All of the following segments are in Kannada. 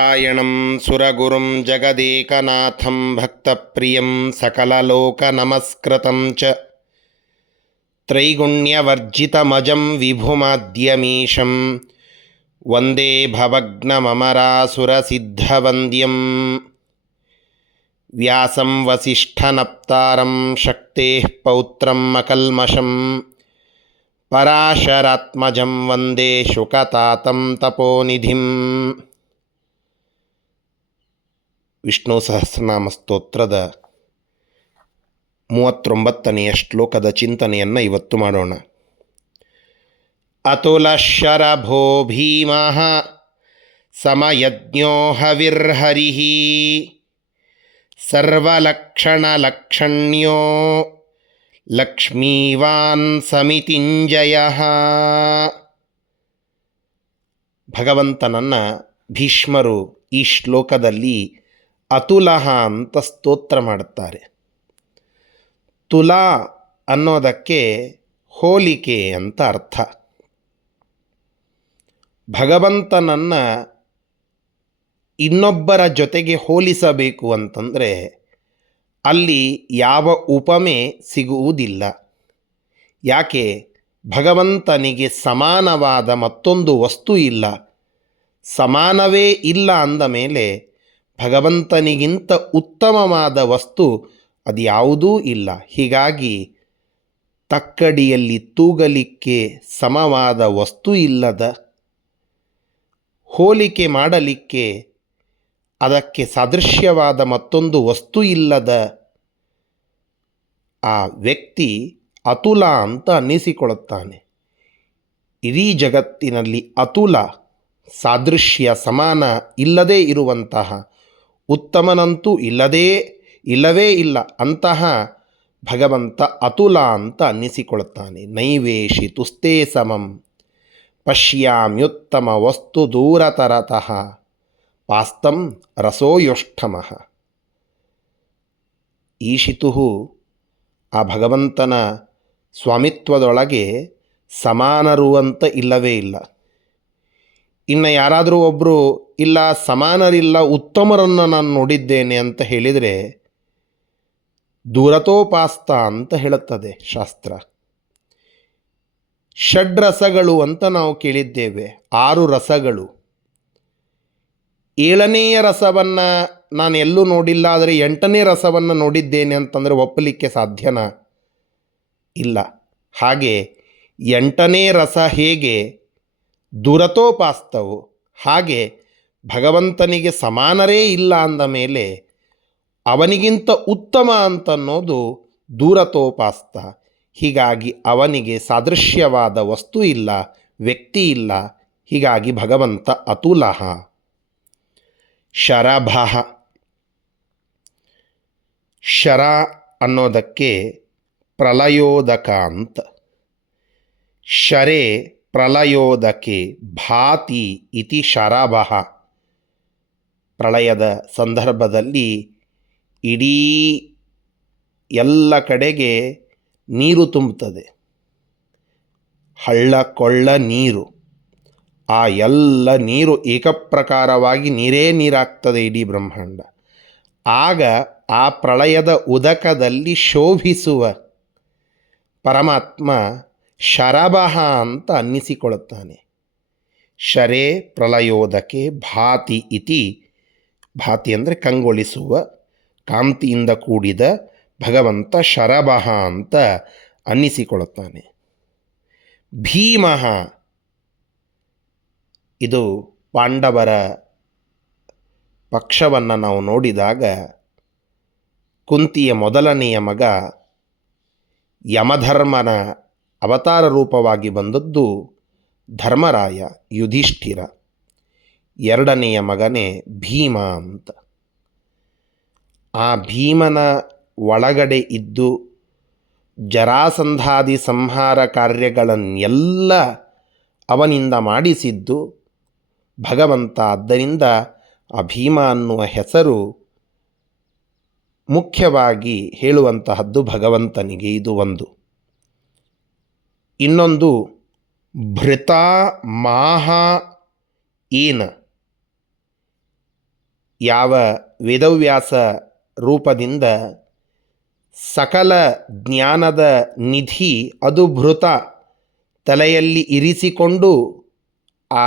ನಾರಾಯಣಂ ಸುರಗುರುಂ ಜಗದೇಕನಾಥಂ ಭಕ್ತಪ್ರಿಯಂ ಸಕಲಲೋಕನಮಸ್ಕೃತಂ ಚ ತ್ರೈಗುಣ್ಯವರ್ಜಿತಮಜಂ ವಿಭುಮಾದ್ಯಮೀಶಂ ವಂದೇ ಭವಗ್ನಮರಾಸುರಸಿದ್ಧವಂದ್ಯಂ ವ್ಯಾಸಂ ವಸಿಷ್ಠನಪ್ತಾರಂ ಶಕ್ತೇಃ ಪೌತ್ರಂ ಅಕಲ್ಮಷಂ ಪರಾಶರಾತ್ಮಜಂ ವಂದೇ ಶುಕತಾತಂ ತಪೋನಿಧಿಂ. ವಿಷ್ಣು ಸಹಸ್ರನಾಮ ಸ್ತೋತ್ರದ 39ನೆಯ ಶ್ಲೋಕದ ಚಿಂತನೆಯನ್ನು ಇವತ್ತು ಮಾಡೋಣ. ಅತುಲಶರಭೋ ಭೀಮಃ ಸಮಯಜ್ಞೋ ಹವಿರ್ಹರಿಃ ಸರ್ವಲಕ್ಷಣಲಕ್ಷಣ್ಯೋ ಲಕ್ಷ್ಮೀವಾನ್ ಸಮಿತಿಂಜಯಃ. ಭಗವಂತನನ್ನು ಭೀಷ್ಮರು ಈ ಶ್ಲೋಕದಲ್ಲಿ ಅತುಲಃ ಅಂತ ಸ್ತೋತ್ರ ಮಾಡುತ್ತಾರೆ. ತುಲಾ ಅನ್ನೋದಕ್ಕೆ ಹೋಲಿಕೆ ಅಂತ ಅರ್ಥ. ಭಗವಂತನನ್ನು ಇನ್ನೊಬ್ಬರ ಜೊತೆಗೆ ಹೋಲಿಸಬೇಕು ಅಂತಂದರೆ ಅಲ್ಲಿ ಯಾವ ಉಪಮೆ ಸಿಗುವುದಿಲ್ಲ. ಯಾಕೆ? ಭಗವಂತನಿಗೆ ಸಮಾನವಾದ ಮತ್ತೊಂದು ವಸ್ತು ಇಲ್ಲ. ಸಮಾನವೇ ಇಲ್ಲ ಅಂದ ಮೇಲೆ ಭಗವಂತನಿಗಿಂತ ಉತ್ತಮವಾದ ವಸ್ತು ಅದು ಯಾವುದೂ ಇಲ್ಲ. ಹೀಗಾಗಿ ತಕ್ಕಡಿಯಲ್ಲಿ ತೂಗಲಿಕ್ಕೆ ಸಮವಾದ ವಸ್ತು ಇಲ್ಲದ, ಹೋಲಿಕೆ ಮಾಡಲಿಕ್ಕೆ ಅದಕ್ಕೆ ಸಾದೃಶ್ಯವಾದ ಮತ್ತೊಂದು ವಸ್ತು ಇಲ್ಲದ ಆ ವ್ಯಕ್ತಿ ಅತುಲ ಅಂತ ಅನ್ನಿಸಿಕೊಳ್ಳುತ್ತಾನೆ. ಇಡೀ ಜಗತ್ತಿನಲ್ಲಿ ಅತುಲ, ಸಾದೃಶ್ಯ, ಸಮಾನ ಇಲ್ಲದೇ ಇರುವಂತಹ ಉತ್ತಮನಂತೂ ಇಲ್ಲವೇ ಇಲ್ಲ ಅಂತಹ ಭಗವಂತ ಅತುಲ ಅಂತ ಅನ್ನಿಸಿಕೊಳ್ಳುತ್ತಾನೆ. ನೈವೇಶಿ ತುಸ್ತೇ ಸಮಂ ಪಶ್ಯಾಮ್ಯುತ್ತಮ ವಸ್ತು ದೂರತರತಃ ಪಾಸ್ತಂ ರಸೋಯೋಷ್ಠಮಃ. ಈಶಿತು ಆ ಭಗವಂತನ ಸ್ವಾಮಿತ್ವದೊಳಗೆ ಸಮಾನರು ಅಂತ ಇಲ್ಲವೇ ಇಲ್ಲ. ಇನ್ನು ಯಾರಾದರೂ ಒಬ್ಬರು ಇಲ್ಲ ಸಮಾನರಿಲ್ಲ ಉತ್ತಮರನ್ನು ನಾನು ನೋಡಿದ್ದೇನೆ ಅಂತ ಹೇಳಿದರೆ ದೂರತೋಪಾಸ್ತ ಅಂತ ಹೇಳುತ್ತದೆ ಶಾಸ್ತ್ರ. ಷಡ್ರಸಗಳು ಅಂತ ನಾವು ಕೇಳಿದ್ದೇವೆ, 6 ರಸಗಳು. 7ನೆಯ ರಸವನ್ನು ನಾನು ಎಲ್ಲೂ ನೋಡಿಲ್ಲ, ಆದರೆ 8ನೇ ರಸವನ್ನು ನೋಡಿದ್ದೇನೆ ಅಂತಂದರೆ ಒಪ್ಪಲಿಕ್ಕೆ ಸಾಧ್ಯನಾ? ಇಲ್ಲ. ಹಾಗೆ 8ನೇ ರಸ ಹೇಗೆ ದೂರತೋಪಾಸ್ತವು, ಹಾಗೆ ಭಗವಂತನಿಗೆ ಸಮಾನರೇ ಇಲ್ಲ ಅಂದ ಮೇಲೆ ಅವನಿಗಿಂತ ಉತ್ತಮ ಅಂತನ್ನೋದು ದೂರತೋಪಾಸ್ತ. ಹೀಗಾಗಿ ಅವನಿಗೆ ಸಾದೃಶ್ಯವಾದ ವಸ್ತು ಇಲ್ಲ, ವ್ಯಕ್ತಿ ಇಲ್ಲ. ಹೀಗಾಗಿ ಭಗವಂತ ಅತುಲಃ. ಶರಭಃ, ಶರ ಅನ್ನೋದಕ್ಕೆ ಪ್ರಲಯೋದಕ ಅಂತ. ಶರೇ ಪ್ರಲಯೋದಕೆ ಭಾತಿ ಇತಿ ಶರಭಃ. ಪ್ರಳಯದ ಸಂದರ್ಭದಲ್ಲಿ ಇಡೀ ಎಲ್ಲ ಕಡೆಗೆ ನೀರು ತುಂಬುತ್ತದೆ, ಹಳ್ಳ ಕೊಳ್ಳ ನೀರು. ಆ ಎಲ್ಲ ನೀರು ಏಕಪ್ರಕಾರವಾಗಿ ನೀರಾಗ್ತದೆ ಇಡೀ ಬ್ರಹ್ಮಾಂಡ. ಆಗ ಆ ಪ್ರಳಯದ ಉದಕದಲ್ಲಿ ಶೋಭಿಸುವ ಪರಮಾತ್ಮ ಶರಭಃ ಅಂತ ಅನ್ನಿಸಿಕೊಳ್ಳುತ್ತಾನೆ. ಶರೇ ಪ್ರಲಯೋದಕೆ ಭಾತಿ ಇತಿ. ಭಾತಿ ಅಂದರೆ ಕಂಗೊಳಿಸುವ, ಕಾಂತಿಯಿಂದ ಕೂಡಿದ ಭಗವಂತ ಶರಭಃ ಅಂತ ಅನ್ನಿಸಿಕೊಳ್ಳುತ್ತಾನೆ. ಭೀಮಃ, ಇದು ಪಾಂಡವರ ಪಕ್ಷವನ್ನು ನಾವು ನೋಡಿದಾಗ ಕುಂತಿಯ ಮೊದಲನೆಯ ಮಗ ಯಮಧರ್ಮನ ಅವತಾರ ರೂಪವಾಗಿ ಬಂದದ್ದು ಧರ್ಮರಾಯ ಯುಧಿಷ್ಠಿರ. 2ನೆಯ ಮಗನೇ ಭೀಮ ಅಂತ. ಆ ಭೀಮನ ಒಳಗಡೆ ಇದ್ದು ಜರಾಸಂಧಾದಿ ಸಂಹಾರ ಕಾರ್ಯಗಳನ್ನೆಲ್ಲ ಅವನಿಂದ ಮಾಡಿಸಿದ್ದು ಭಗವಂತ. ಆದ್ದರಿಂದ ಆ ಭೀಮ ಅನ್ನುವ ಹೆಸರು ಮುಖ್ಯವಾಗಿ ಹೇಳುವಂತಹದ್ದು ಭಗವಂತನಿಗೆ. ಇದು ಒಂದು. ಇನ್ನೊಂದು ಭೃತ ಮಾಹ ಏನ, ಯಾವ ವೇದವ್ಯಾಸ ರೂಪದಿಂದ ಸಕಲ ಜ್ಞಾನದ ನಿಧಿ ಅದು ಭೃತ ತಲೆಯಲ್ಲಿ ಇರಿಸಿಕೊಂಡು ಆ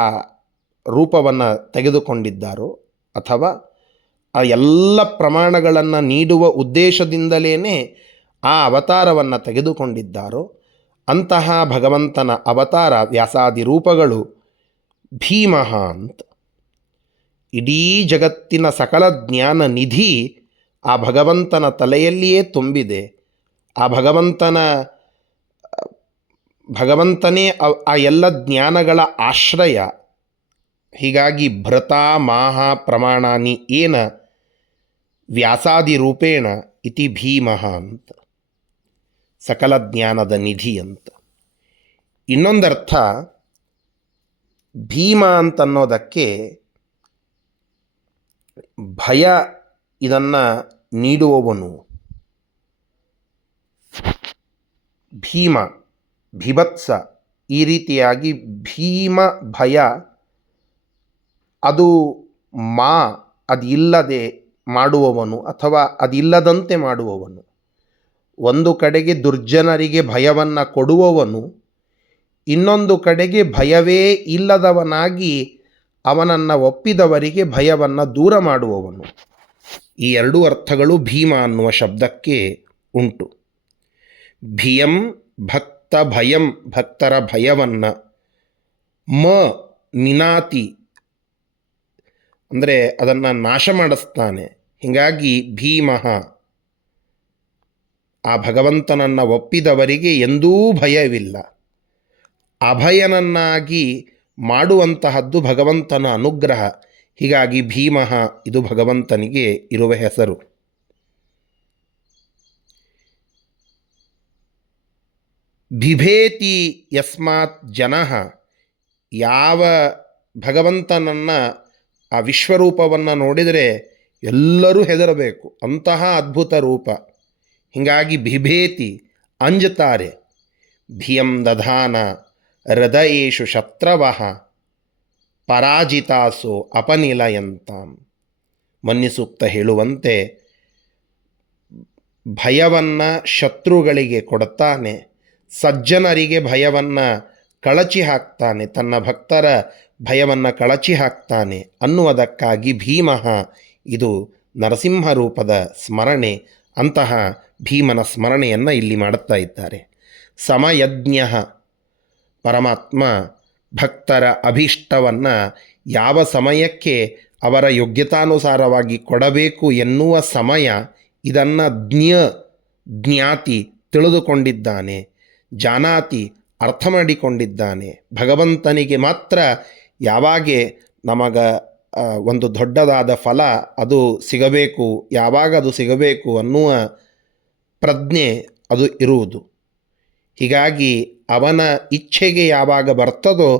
ರೂಪವನ್ನು ತೆಗೆದುಕೊಂಡಿದ್ದಾರೋ ಅಥವಾ ಆ ಎಲ್ಲ ಪ್ರಮಾಣಗಳನ್ನು ನೀಡುವ ಉದ್ದೇಶದಿಂದಲೇ ಆ ಅವತಾರವನ್ನು ತೆಗೆದುಕೊಂಡಿದ್ದಾರೋ ಅಂತಹ ಭಗವಂತನ ಅವತಾರ ವ್ಯಾಸಾದಿ ರೂಪಗಳು ಭೀಮಃ ಅಂತ. ಇಡೀ ಜಗತ್ತಿನ ಸಕಲ ಜ್ಞಾನ ನಿಧಿ ಆ ಭಗವಂತನ ತಲೆಯಲ್ಲಿಯೇ ತುಂಬಿದೆ. ಆ ಭಗವಂತನೇ ಆ ಎಲ್ಲ ಜ್ಞಾನಗಳ ಆಶ್ರಯ. ಹೀಗಾಗಿ ಭೃತ ಮಾಹ ಪ್ರಮಾಣಾನಿ ಏನ ವ್ಯಾಸಾದಿ ರೂಪೇಣ ಇತಿ ಭೀಮಃ ಅಂತ, ಸಕಲ ಜ್ಞಾನದ ನಿಧಿ ಅಂತ. ಇನ್ನೊಂದರ್ಥ ಭೀಮ ಅಂತನ್ನೋದಕ್ಕೆ ಭಯ ಇದನ್ನು ನೀಡುವವನು. ಭೀಮ, ಭೀಭತ್ಸ, ಈ ರೀತಿಯಾಗಿ ಭೀಮ ಭಯ, ಅದು ಅದಿಲ್ಲದೆ ಮಾಡುವವನು ಅಥವಾ ಅದಿಲ್ಲದಂತೆ ಮಾಡುವವನು. ಒಂದು ಕಡೆಗೆ ದುರ್ಜನರಿಗೆ ಭಯವನ್ನು ಕೊಡುವವನು, ಇನ್ನೊಂದು ಕಡೆಗೆ ಭಯವೇ ಇಲ್ಲದವನಾಗಿ ಅವನನ್ನು ಒಪ್ಪಿದವರಿಗೆ ಭಯವನ್ನು ದೂರ ಮಾಡುವವನು. ಈ ಎರಡೂ ಅರ್ಥಗಳು ಭೀಮ ಅನ್ನುವ ಶಬ್ದಕ್ಕೆ ಉಂಟು. ಭಿಯಂ ಭಕ್ತ ಭಯಂ, ಭಕ್ತರ ಭಯವನ್ನು, ಮಿನಾತಿ ಅಂದರೆ ಅದನ್ನು ನಾಶ ಮಾಡಿಸ್ತಾನೆ. ಹೀಗಾಗಿ ಭೀಮಃ, ಆ ಭಗವಂತನನ್ನು ಒಪ್ಪಿದವರಿಗೆ ಎಂದೂ ಭಯವಿಲ್ಲ. ಅಭಯನನ್ನಾಗಿ ಮಾಡುವಂತಹದ್ದು ಭಗವಂತನ ಅನುಗ್ರಹ. ಹೀಗಾಗಿ ಭೀಮಃ ಇದು ಭಗವಂತನಿಗೆ ಇರುವ ಹೆಸರು. ಬಿಭೇತಿ ಯಸ್ಮಾತ್ ಜನಃ, ಯಾವ ಭಗವಂತನನ್ನು ಆ ವಿಶ್ವರೂಪವನ್ನು ನೋಡಿದರೆ ಎಲ್ಲರೂ ಹೆದರಬೇಕು, ಅಂತಹ ಅದ್ಭುತ ರೂಪ. ಹೀಗಾಗಿ ಬಿಭೇತಿ ಅಂಜುತ್ತಾರೆ. ಭಿಯಂ ದಧಾನ ಹೃದಯೇಷು ಶತ್ರವಃ ಪರಾಜಿತಾಸು ಅಪನಿಲಯಂತಾಂ. ಮನ್ನಿಸೂಕ್ತ ಹೇಳುವಂತೆ ಭಯವನ್ನು ಶತ್ರುಗಳಿಗೆ ಕೊಡುತ್ತಾನೆ, ಸಜ್ಜನರಿಗೆ ಭಯವನ್ನು ಕಳಚಿ ಹಾಕ್ತಾನೆ, ತನ್ನ ಭಕ್ತರ ಭಯವನ್ನು ಕಳಚಿ ಹಾಕ್ತಾನೆ ಅನ್ನುವುದಕ್ಕಾಗಿ ಭೀಮಃ ಇದು ನರಸಿಂಹ ರೂಪದ ಸ್ಮರಣೆ. ಅಂತಹ ಭೀಮನ ಸ್ಮರಣೆಯನ್ನು ಇಲ್ಲಿ ಮಾಡುತ್ತಾ ಇದ್ದಾರೆ. ಸಮಯಜ್ಞ, ಪರಮಾತ್ಮ ಭಕ್ತರ ಅಭೀಷ್ಟವನ್ನು ಯಾವ ಸಮಯಕ್ಕೆ ಅವರ ಯೋಗ್ಯತಾನುಸಾರವಾಗಿ ಕೊಡಬೇಕು ಎನ್ನುವ ಸಮಯ, ಇದನ್ನು ಜ್ಞಾತಿ ತಿಳಿದುಕೊಂಡಿದ್ದಾನೆ, ಜಾನಾತಿ ಅರ್ಥ ಮಾಡಿಕೊಂಡಿದ್ದಾನೆ. ಭಗವಂತನಿಗೆ ಮಾತ್ರ ಯಾವಾಗ ಒಂದು ದೊಡ್ಡದಾದ ಫಲ ಅದು ಸಿಗಬೇಕು, ಯಾವಾಗ ಅದು ಸಿಗಬೇಕು ಅನ್ನುವ ಪ್ರಜ್ಞೆ ಅದು ಇರುವುದು. ಹೀಗಾಗಿ ಅವನ ಇಚ್ಛೆಗೆ ಯಾವಾಗ ಬರ್ತದೋ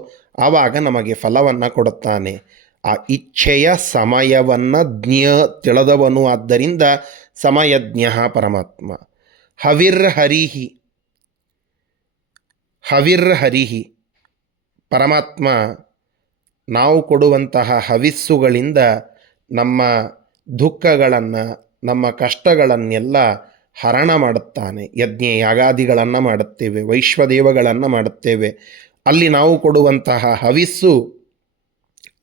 ಆವಾಗ ನಮಗೆ ಫಲವನ್ನು ಕೊಡುತ್ತಾನೆ. ಆ ಇಚ್ಛೆಯ ಸಮಯವನ್ನು ತಿಳಿದವನು, ಆದ್ದರಿಂದ ಸಮಯಜ್ಞ ಪರಮಾತ್ಮ. ಹವಿರ್ಹರಿಹಿ ಪರಮಾತ್ಮ ನಾವು ಕೊಡುವಂತಹ ಹವಿಸ್ಸುಗಳಿಂದ ನಮ್ಮ ದುಃಖಗಳನ್ನು, ನಮ್ಮ ಕಷ್ಟಗಳನ್ನೆಲ್ಲ ಹರಣ ಮಾಡುತ್ತಾನೆ. ಯಜ್ಞ ಯಾಗಾದಿಗಳನ್ನು ಮಾಡುತ್ತೇವೆ, ವೈಶ್ವದೇವಗಳನ್ನು ಮಾಡುತ್ತೇವೆ. ಅಲ್ಲಿ ನಾವು ಕೊಡುವಂತಹ ಹವಿಸ್ಸು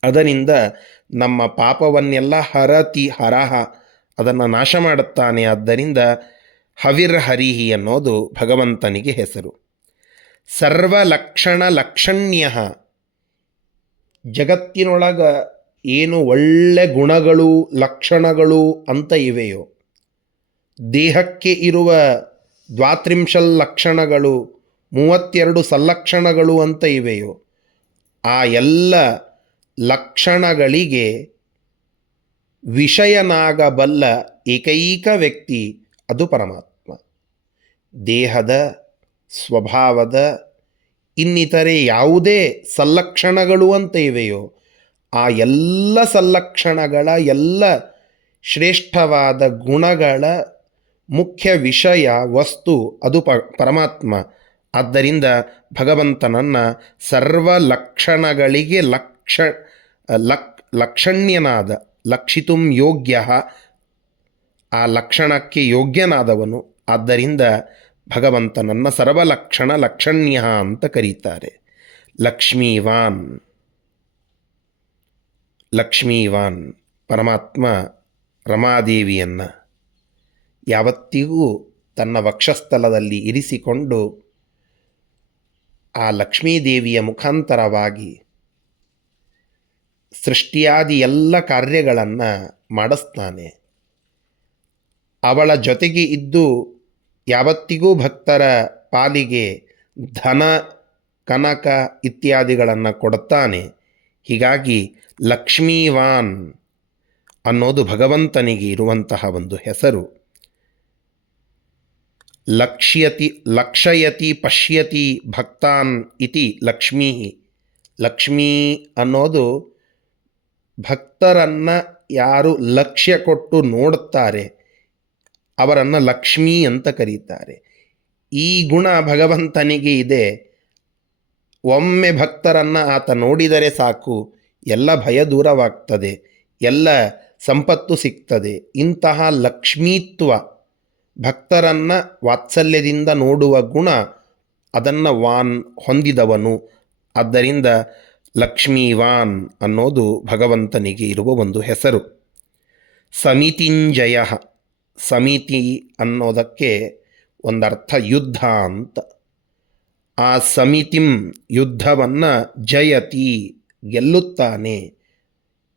ಅದರಿಂದ ನಮ್ಮ ಪಾಪವನ್ನೆಲ್ಲ ಹರಹ ಅದನ್ನು ನಾಶ ಮಾಡುತ್ತಾನೆ. ಆದ್ದರಿಂದ ಹವಿರ್ಹರಿಹಿ ಅನ್ನೋದು ಭಗವಂತನಿಗೆ ಹೆಸರು. ಸರ್ವಲಕ್ಷಣ ಲಕ್ಷಣ್ಯ, ಜಗತ್ತಿನೊಳಗ ಏನು ಒಳ್ಳೆ ಗುಣಗಳು ಲಕ್ಷಣಗಳು ಅಂತ ಇವೆಯೋ, ದೇಹಕ್ಕೆ ಇರುವ 32 ಲಕ್ಷಣಗಳು, 32 ಸಲ್ಲಕ್ಷಣಗಳು ಅಂತ ಇವೆಯೋ, ಆ ಎಲ್ಲ ಲಕ್ಷಣಗಳಿಗೆ ವಿಷಯನಾಗಬಲ್ಲ ಏಕೈಕ ವ್ಯಕ್ತಿ ಅದು ಪರಮಾತ್ಮ. ದೇಹದ, ಸ್ವಭಾವದ, ಇನ್ನಿತರೆ ಯಾವುದೇ ಸಲ್ಲಕ್ಷಣಗಳು ಅಂತ ಇವೆಯೋ ಆ ಎಲ್ಲ ಸಲ್ಲಕ್ಷಣಗಳ, ಎಲ್ಲ ಶ್ರೇಷ್ಠವಾದ ಗುಣಗಳ ಮುಖ್ಯ ವಿಷಯ ವಸ್ತು ಅದು ಪರಮಾತ್ಮ. ಆದ್ದರಿಂದ ಭಗವಂತನನ್ನು ಸರ್ವ ಲಕ್ಷಣಗಳಿಗೆ ಲಕ್ಷಣ್ಯನಾದ ಲಕ್ಷಿತುಂ ಯೋಗ್ಯ, ಆ ಲಕ್ಷಣಕ್ಕೆ ಯೋಗ್ಯನಾದವನು. ಆದ್ದರಿಂದ ಭಗವಂತನನ್ನ ಸರ್ವಲಕ್ಷಣ ಲಕ್ಷಣ್ಯ ಅಂತ ಕರೀತಾರೆ. ಲಕ್ಷ್ಮೀವಾನ್, ಲಕ್ಷ್ಮೀವಾನ್ ಪರಮಾತ್ಮ ರಮಾದೇವಿಯನ್ನು ಯಾವತ್ತಿಗೂ ತನ್ನ ವಕ್ಷಸ್ಥಲದಲ್ಲಿ ಇರಿಸಿಕೊಂಡು ಆ ಲಕ್ಷ್ಮೀದೇವಿಯ ಮುಖಾಂತರವಾಗಿ ಸೃಷ್ಟಿಯಾದಿ ಎಲ್ಲ ಕಾರ್ಯಗಳನ್ನು ಮಾಡಿಸ್ತಾನೆ. ಅವಳ ಜೊತೆಗೆ ಇದ್ದು ಯಾವತ್ತಿಗೂ ಭಕ್ತರ ಪಾಲಿಗೆ ಧನ ಕನಕ ಇತ್ಯಾದಿಗಳನ್ನು ಕೊಡುತ್ತಾನೆ. ಹೀಗಾಗಿ ಲಕ್ಷ್ಮೀವಾನ್ ಅನ್ನೋದು ಭಗವಂತನಿಗೆ ಇರುವಂತಹ ಒಂದು ಹೆಸರು. ಲಕ್ಷಯತಿ ಪಶ್ಯತಿ ಭಕ್ತಾನ್ ಇತಿ ಲಕ್ಷ್ಮೀ. ಲಕ್ಷ್ಮೀ ಅನ್ನೋದು ಭಕ್ತರನ್ನು ಯಾರು ಲಕ್ಷ್ಯ ಕೊಟ್ಟು ನೋಡುತ್ತಾರೆ ಅವರನ್ನು ಲಕ್ಷ್ಮೀ ಅಂತ ಕರೀತಾರೆ. ಈ ಗುಣ ಭಗವಂತನಿಗೆ ಇದೆ. ಒಮ್ಮೆ ಭಕ್ತರನ್ನು ಆತ ನೋಡಿದರೆ ಸಾಕು, ಎಲ್ಲ ಭಯ ದೂರವಾಗ್ತದೆ, ಎಲ್ಲ ಸಂಪತ್ತು ಸಿಗ್ತದೆ. ಇಂತಹ ಲಕ್ಷ್ಮೀತ್ವ, ಭಕ್ತರನ್ನು ವಾತ್ಸಲ್ಯದಿಂದ ನೋಡುವ ಗುಣ, ಅದನ್ನು ವಾನ್ ಹೊಂದಿದವನು. ಆದ್ದರಿಂದ ಲಕ್ಷ್ಮೀವಾನ್ ಅನ್ನೋದು ಭಗವಂತನಿಗೆ ಇರುವ ಒಂದು ಹೆಸರು. ಸಮಿತಿಂಜಯ, ಸಮಿತಿ ಅನ್ನೋದಕ್ಕೆ ಒಂದರ್ಥ ಯುದ್ಧ ಅಂತ. ಆ ಸಮಿತಿಂ ಯುದ್ಧವನ್ನು ಜಯತಿ ಗೆಲ್ಲುತ್ತಾನೆ.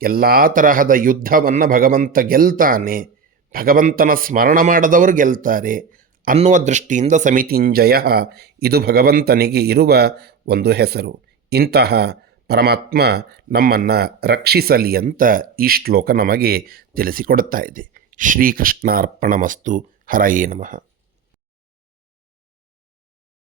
ಎಲ್ಲ ತರಹದ ಯುದ್ಧವನ್ನು ಭಗವಂತ ಗೆಲ್ತಾನೆ. ಭಗವಂತನ ಸ್ಮರಣ ಮಾಡಿದವರು ಗೆಲ್ತಾರೆ ಅನ್ನುವ ದೃಷ್ಟಿಯಿಂದ ಸಮಿತಿಂಜಯ ಇದು ಭಗವಂತನಿಗೆ ಇರುವ ಒಂದು ಹೆಸರು. ಇಂತಹ ಪರಮಾತ್ಮ ನಮ್ಮನ್ನು ರಕ್ಷಿಸಲಿ ಅಂತ ಈ ಶ್ಲೋಕ ನಮಗೆ ತಿಳಿಸಿಕೊಡುತ್ತಾ ಇದೆ. ಶ್ರೀಕೃಷ್ಣಾರ್ಪಣಮಸ್ತು. ಹರಯೇ ನಮಃ.